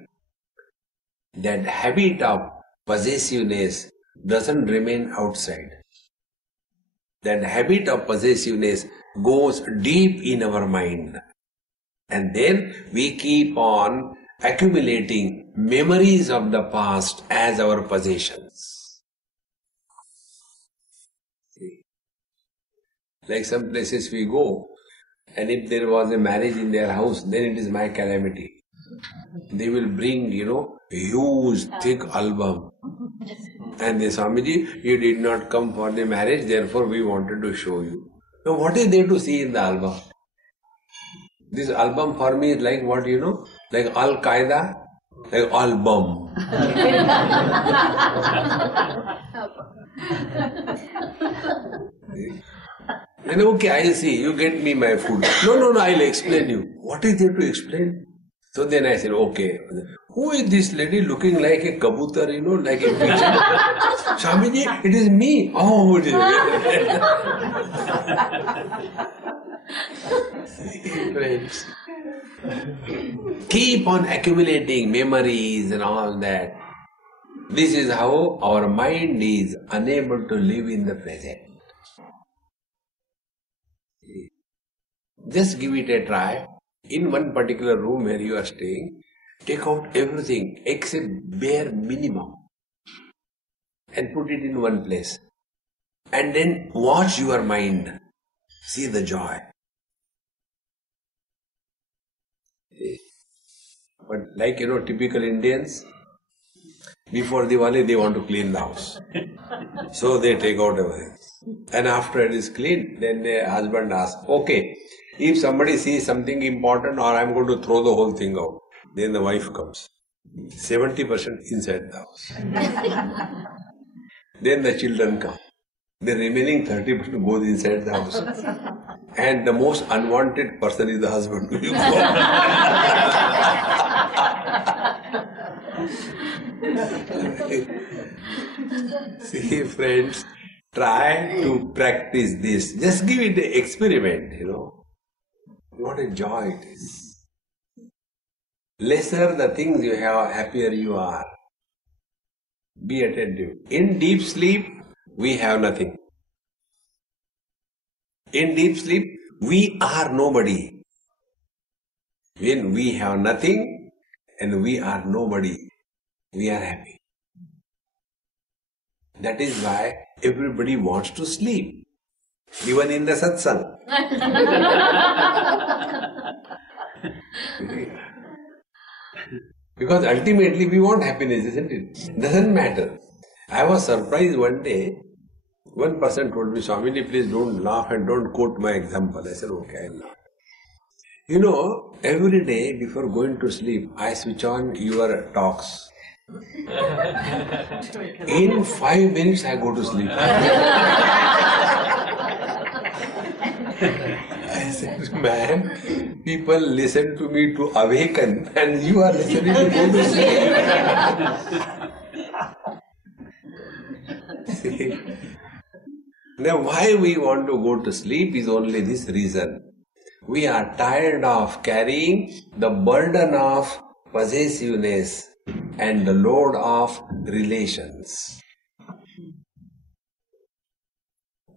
that habit of possessiveness doesn't remain outside. That habit of possessiveness goes deep in our mind. And then we keep on accumulating memories of the past as our possessions. See? Like some places we go, and if there was a marriage in their house, then it is my calamity. They will bring, a huge, thick album. And they, Swamiji, you did not come for the marriage, therefore we wanted to show you. Now what is there to see in the album? This album for me is like what, like Al-Qaeda, like album. And okay, I'll see, you get me my food. No, I'll explain you. What is there to explain? So then I said, okay, who is this lady looking like a kabutar, like a pigeon? Swamiji, it is me. Oh, it is friends. Keep on accumulating memories and all that. This is how our mind is unable to live in the present. Just give it a try. In one particular room where you are staying, take out everything except bare minimum and put it in one place. And then watch your mind. See the joy. But like, typical Indians, before Diwali they want to clean the house. So they take out everything. And after it is clean, then the husband asks, okay, if somebody sees something important or I'm going to throw the whole thing out, then the wife comes. 70% inside the house. Then the children come. The remaining 30% goes inside the house. And the most unwanted person is the husband. See, friends, try to practice this. Just give it an experiment, What a joy it is. Lesser the things you have, happier you are. Be attentive. In deep sleep, we have nothing. In deep sleep, we are nobody. When we have nothing and we are nobody, we are happy. That is why everybody wants to sleep, even in the satsang. Because ultimately we want happiness, isn't it? Doesn't matter. I was surprised one day, one person told me, Swami, please don't laugh and don't quote my example. I said, okay, I'll laugh. Every day before going to sleep, I switch on your talks. In 5 minutes, I go to sleep. I said, man, people listen to me to awaken and you are listening to go to sleep. See? Now, why we want to go to sleep is only this reason. We are tired of carrying the burden of possessiveness and the load of relations.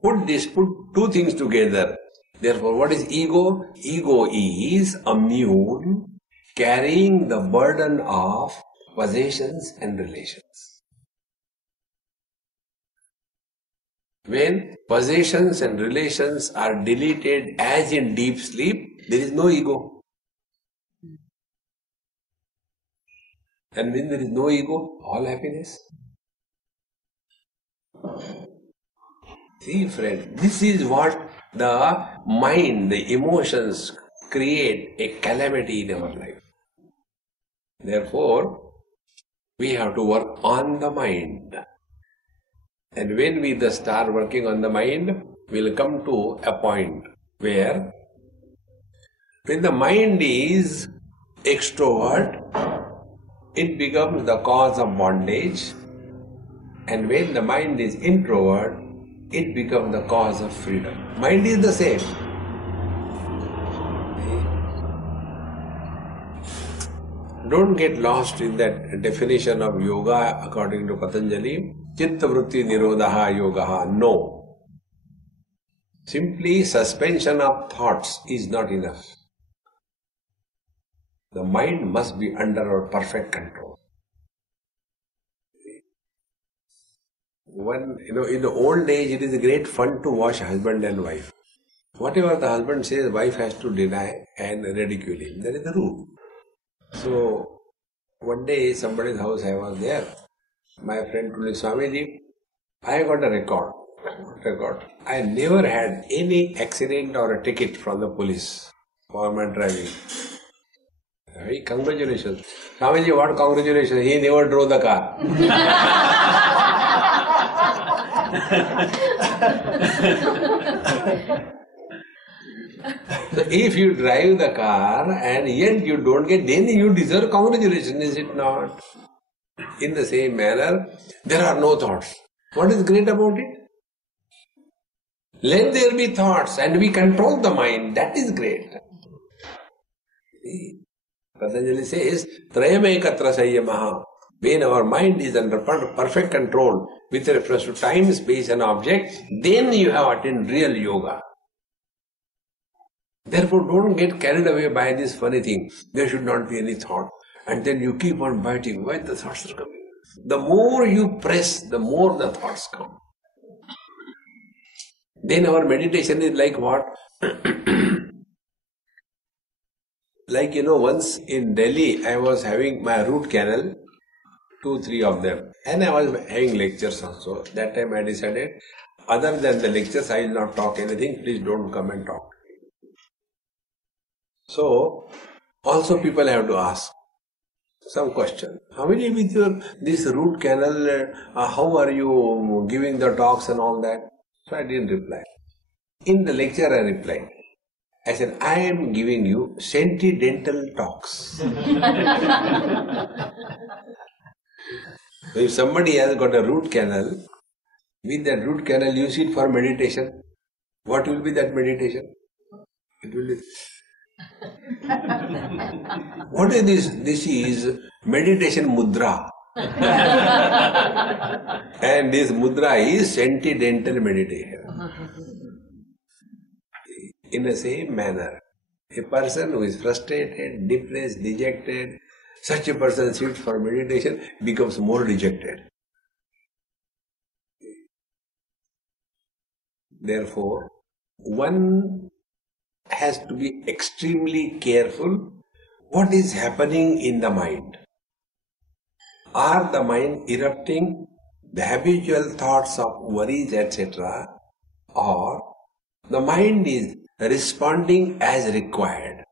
Put two things together. Therefore, what is ego? Ego is a mule carrying the burden of possessions and relations. When possessions and relations are deleted as in deep sleep, there is no ego. And when there is no ego, all happiness. See, friend, this is what the mind, the emotions create a calamity in our life. Therefore, we have to work on the mind. And when we thus start working on the mind, we will come to a point where when the mind is extrovert, it becomes the cause of bondage, and when the mind is introvert, it becomes the cause of freedom. Mind is the same. Don't get lost in that definition of yoga according to Patanjali. Chitta vritti nirodha yoga. No. Simply suspension of thoughts is not enough. The mind must be under our perfect control. In the old age, it is great fun to watch husband and wife. Whatever the husband says, wife has to deny and ridicule him. That is the rule. So, one day, somebody's house, I was there. My friend told me, Swamiji, I got a record. I never had any accident or a ticket from the police for my driving. Hey, congratulations. Swamiji, what congratulations? He never drove the car. So if you drive the car and yet you don't get, then you deserve congratulations, is it not? In the same manner, there are no thoughts. What is great about it? Let there be thoughts and we control the mind. That is great. See, Patanjali says, Trayamekatra Sayyamaha. When our mind is under perfect control with reference to time, space and object, then you have attained real yoga. Therefore, don't get carried away by this funny thing. There should not be any thought. And then you keep on biting. Why the thoughts are coming? The more you press, the more the thoughts come. Then our meditation is like what? Like, once in Delhi, I was having my root canal, 2, 3 of them. And I was having lectures also. That time I decided, other than the lectures, I will not talk anything. Please don't come and talk. So, also people have to ask some question. How many with your this root canal, how are you giving the talks and all that? So I didn't reply. In the lecture I replied. I said, I am giving you sentidental talks. So if somebody has got a root canal, with that root canal use it for meditation. What will be that meditation? It will be... What is this? This is meditation mudra. And this mudra is sentidental meditation. In the same manner, a person who is frustrated, depressed, dejected, such a person sits for meditation, becomes more dejected. Therefore, one has to be extremely careful what is happening in the mind. Are the mind erupting the habitual thoughts of worries, etc., or the mind is responding as required?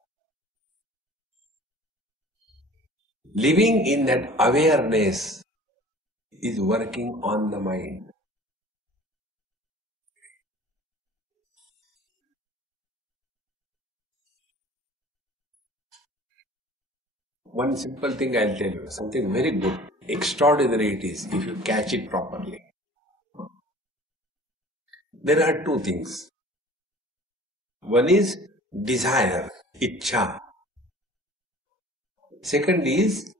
Living in that awareness is working on the mind. One simple thing I'll tell you, something very good, extraordinary it is if you catch it properly. There are 2 things. One is desire, ichcha. Second is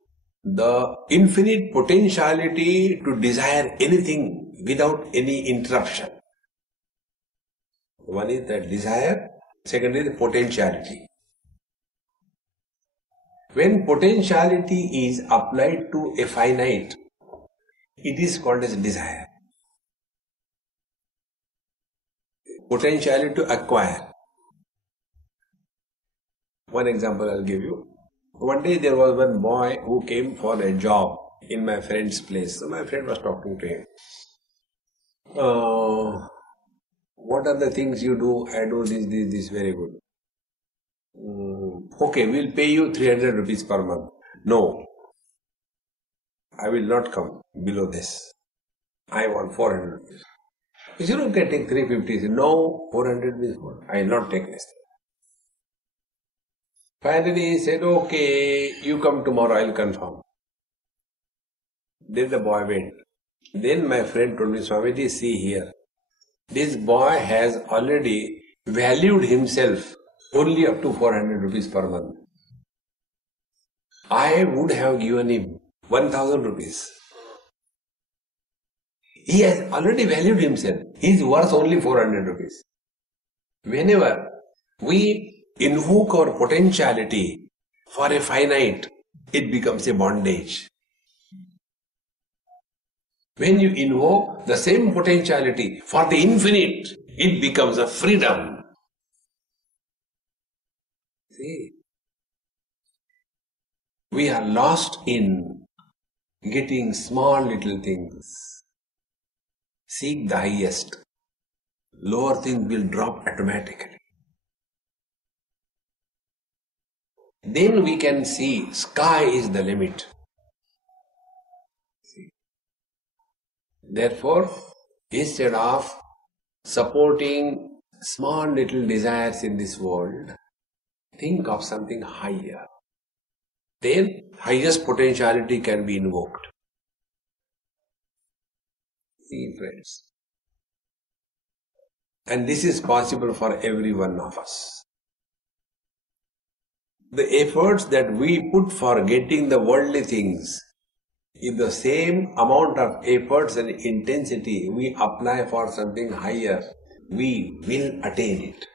the infinite potentiality to desire anything without any interruption. One is the desire, second is the potentiality. When potentiality is applied to a finite, it is called as desire. Potentiality to acquire. One example I'll give you. One day there was one boy who came for a job in my friend's place. So my friend was talking to him. What are the things you do? I do this, very good. Okay, we'll pay you 300 rupees per month. No, I will not come below this. I want 400 rupees. He said, okay, take 350. He said, no, 400 rupees. I will not take this. Finally he said, okay, you come tomorrow, I will confirm. Then the boy went. Then my friend told me, Swami, see here. This boy has already valued himself only up to 400 rupees per month. I would have given him 1000 rupees. He has already valued himself. He is worth only 400 rupees. Whenever we invoke our potentiality for a finite, it becomes a bondage. When you invoke the same potentiality for the infinite, it becomes a freedom. See, we are lost in getting small little things. Seek the highest. Lower things will drop automatically. Then we can see sky is the limit. See? Therefore, instead of supporting small little desires in this world, think of something higher. Then highest potentiality can be invoked. See, friends. And this is possible for every one of us. the efforts that we put for getting the worldly things, if the same amount of efforts and intensity we apply for something higher, we will attain it.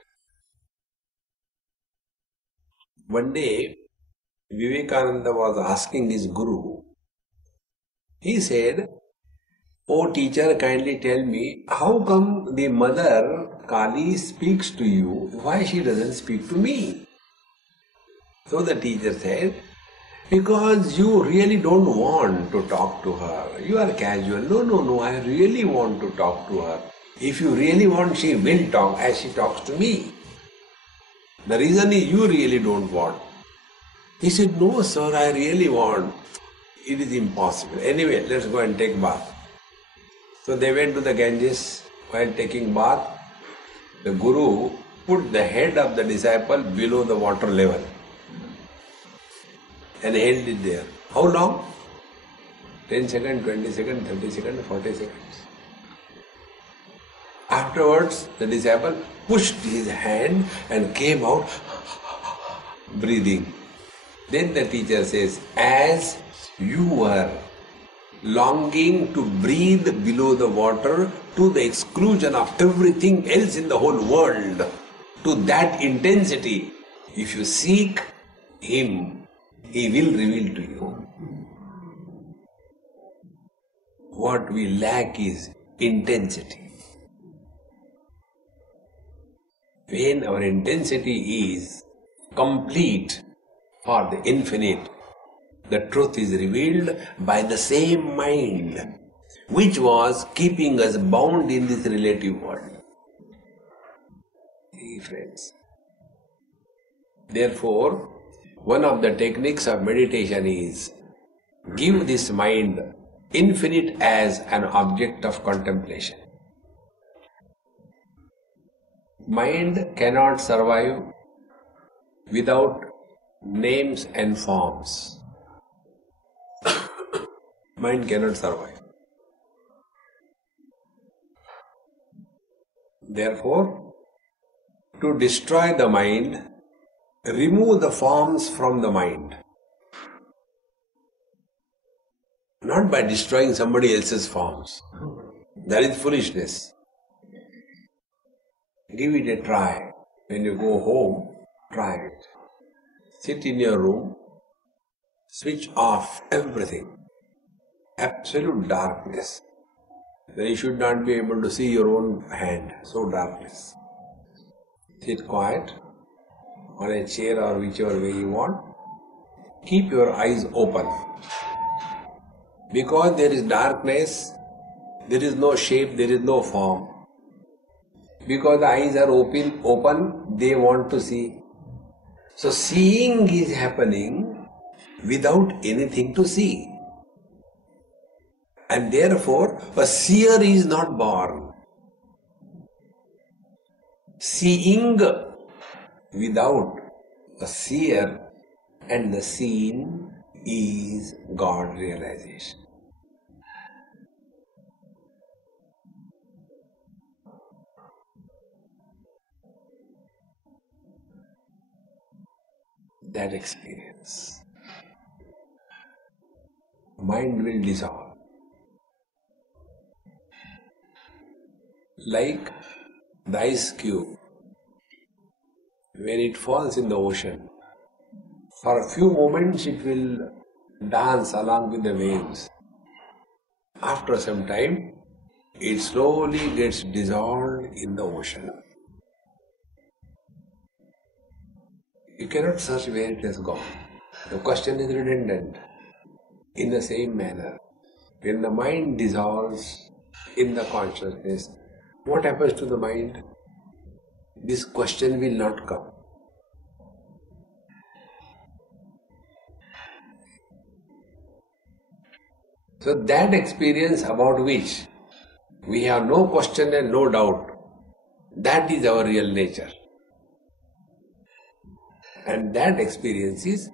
One day, Vivekananda was asking his guru, he said, "Oh teacher, kindly tell me, how come the mother Kali speaks to you, why she doesn't speak to me?" So the teacher said, "Because you really don't want to talk to her. You are casual. No, I really want to talk to her. If you really want, she will talk as she talks to me. The reason is you really don't want." He said, "No sir, I really want." It is impossible. Anyway, let's go and take bath. So they went to the Ganges. While taking bath, the guru put the head of the disciple below the water level and held it there. How long? 10 seconds, 20 seconds, 30 seconds, 40 seconds. Afterwards, the disciple pushed his hand and came out breathing. Then the teacher says, as you were longing to breathe below the water to the exclusion of everything else in the whole world, to that intensity, if you seek him, he will reveal to you. What we lack is intensity. When our intensity is complete for the infinite, the truth is revealed by the same mind which was keeping us bound in this relative world. See, friends. Therefore, one of the techniques of meditation is give this mind infinite as an object of contemplation. Mind cannot survive without names and forms. Mind cannot survive. Therefore, to destroy the mind, remove the forms from the mind. Not by destroying somebody else's forms. That is foolishness. Give it a try. When you go home, try it. Sit in your room, switch off everything. Absolute darkness. Then you should not be able to see your own hand. So darkness. Sit quiet on a chair or whichever way you want. Keep your eyes open. Because there is darkness, there is no shape, there is no form. Because the eyes are open, they want to see. So seeing is happening without anything to see. And therefore, a seer is not born. Seeing without a seer and the seen is God realization. That experience. Mind will dissolve. Like the ice cube, when it falls in the ocean, for a few moments it will dance along with the waves. After some time, it slowly gets dissolved in the ocean. You cannot search where it has gone. The question is redundant. In the same manner, when the mind dissolves in the consciousness, what happens to the mind? This question will not come. So that experience about which we have no question and no doubt, that is our real nature. And that experience is,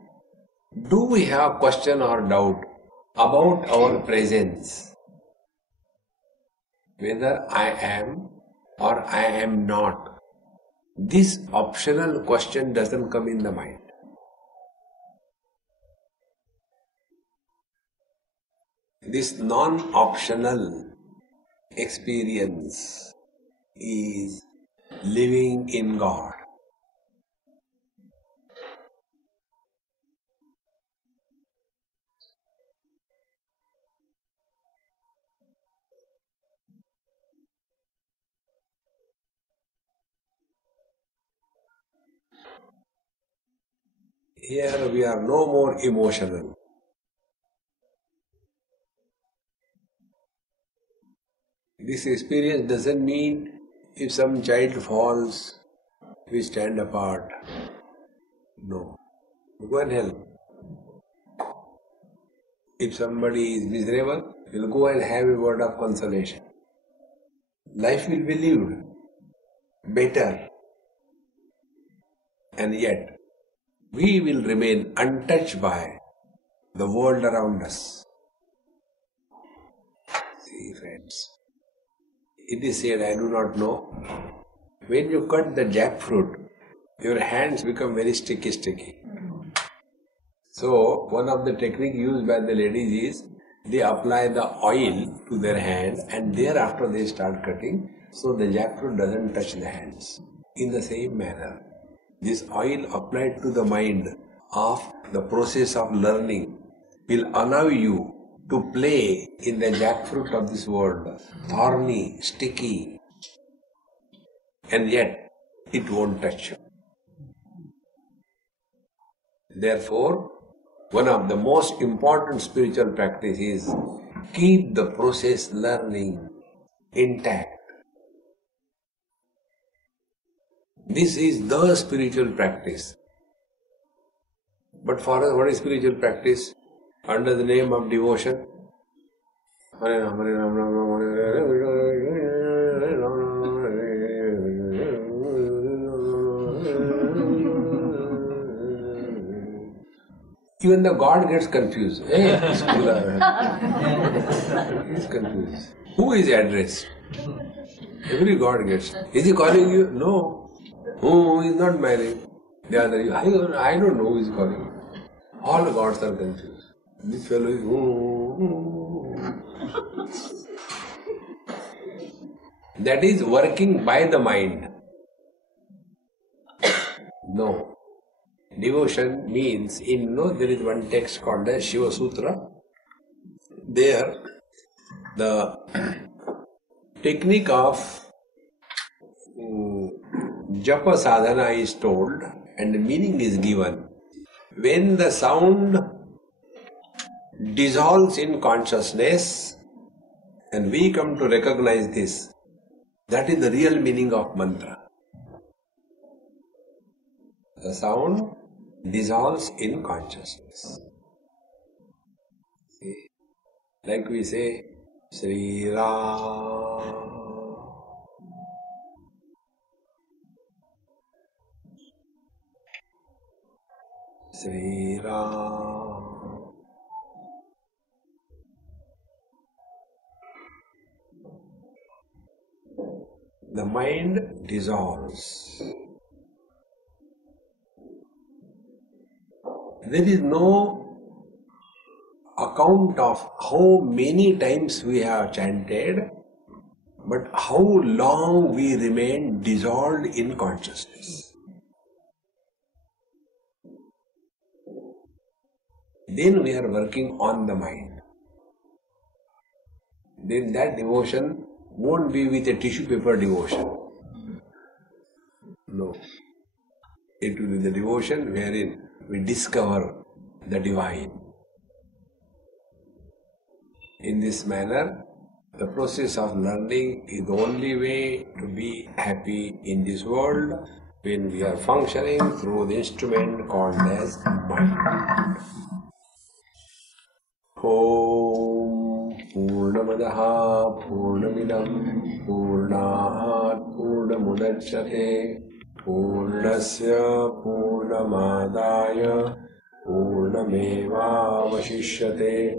do we have question or doubt about our presence? Whether I am or I am not. This optional question doesn't come in the mind. This non-optional experience is living in God. Here we are no more emotional. This experience doesn't mean if some child falls, we stand apart. No. Go and help. If somebody is miserable, we'll go and have a word of consolation. Life will be lived better, and yet we will remain untouched by the world around us. See, friends, it is said, I do not know, when you cut the jackfruit, your hands become very sticky. So, one of the technique used by the ladies is, they apply the oil to their hands and thereafter they start cutting, so the jackfruit doesn't touch the hands. In the same manner, this oil applied to the mind of the process of learning will allow you to play in the jackfruit of this world, thorny, sticky, and yet it won't touch you. Therefore, one of the most important spiritual practices is keep the process learning intact. This is the spiritual practice. But for us, what is spiritual practice? Under the name of devotion, Hare Ram, Hare Ram, Ram Ram, Hare Ram. Even the God gets confused. Hey, he's confused. Who is addressed? Every God gets. Is he calling you? No. Oh, he is not married. The other, I don't know who is calling. All the gods are confused. This fellow is. That is working by the mind. No. Devotion means, there is one text called the Shiva Sutra. There, the technique of japa sadhana is told and the meaning is given. When the sound dissolves in consciousness and we come to recognize this, that is the real meaning of mantra. The sound dissolves in consciousness. See? Like we say, Sri Ram. Sri Ram. The mind dissolves. There is no account of how many times we have chanted, but how long we remain dissolved in consciousness. Then we are working on the mind. Then that devotion won't be with a tissue paper devotion. No. It will be the devotion wherein we discover the divine. In this manner, the process of learning is the only way to be happy in this world when we are functioning through the instrument called as mind. Om Purnamadaha Purnamidam Purnahat Purnamudachyate Purnasya Purnamadaya Purnameva Vashishyate.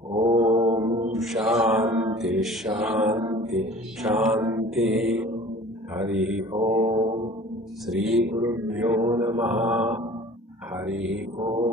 Om Shanti Shanti Shanti. Hari Om. Sri Gurubhyo Namaha. Hari Om.